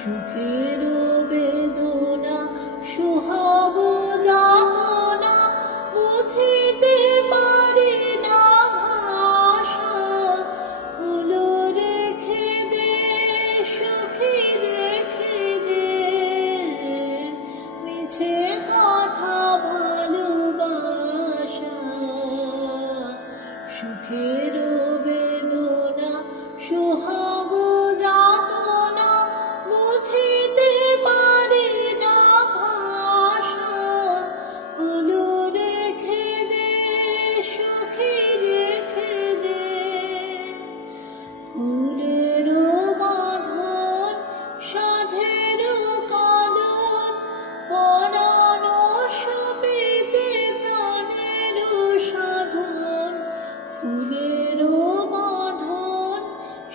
সুখের বেদনা, সোহাগ যাতনা, বুঝিতে পারি না ভাষা হলো রেখে দে, সুখী রেখে দে। মিছে কথা ভালোবাসা, সুখের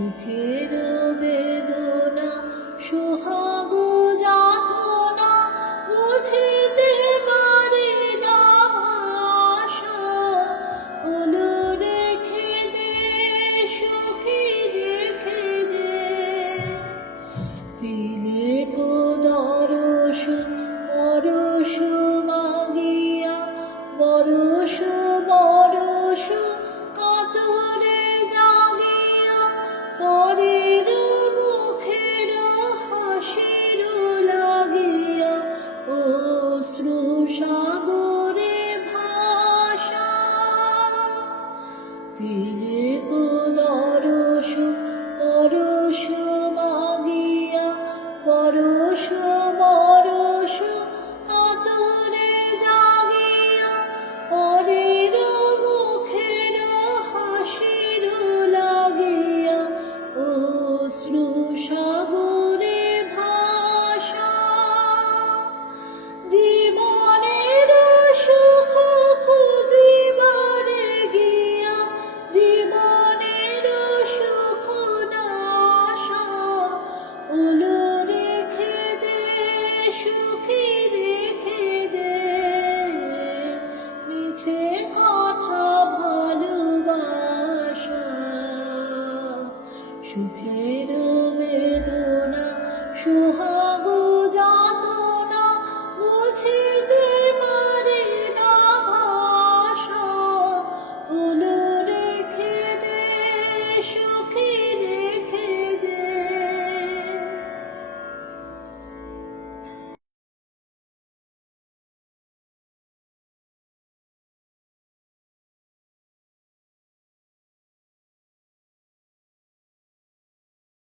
Chukera. সাগরে ভাষা তিলে তো দর্শন Should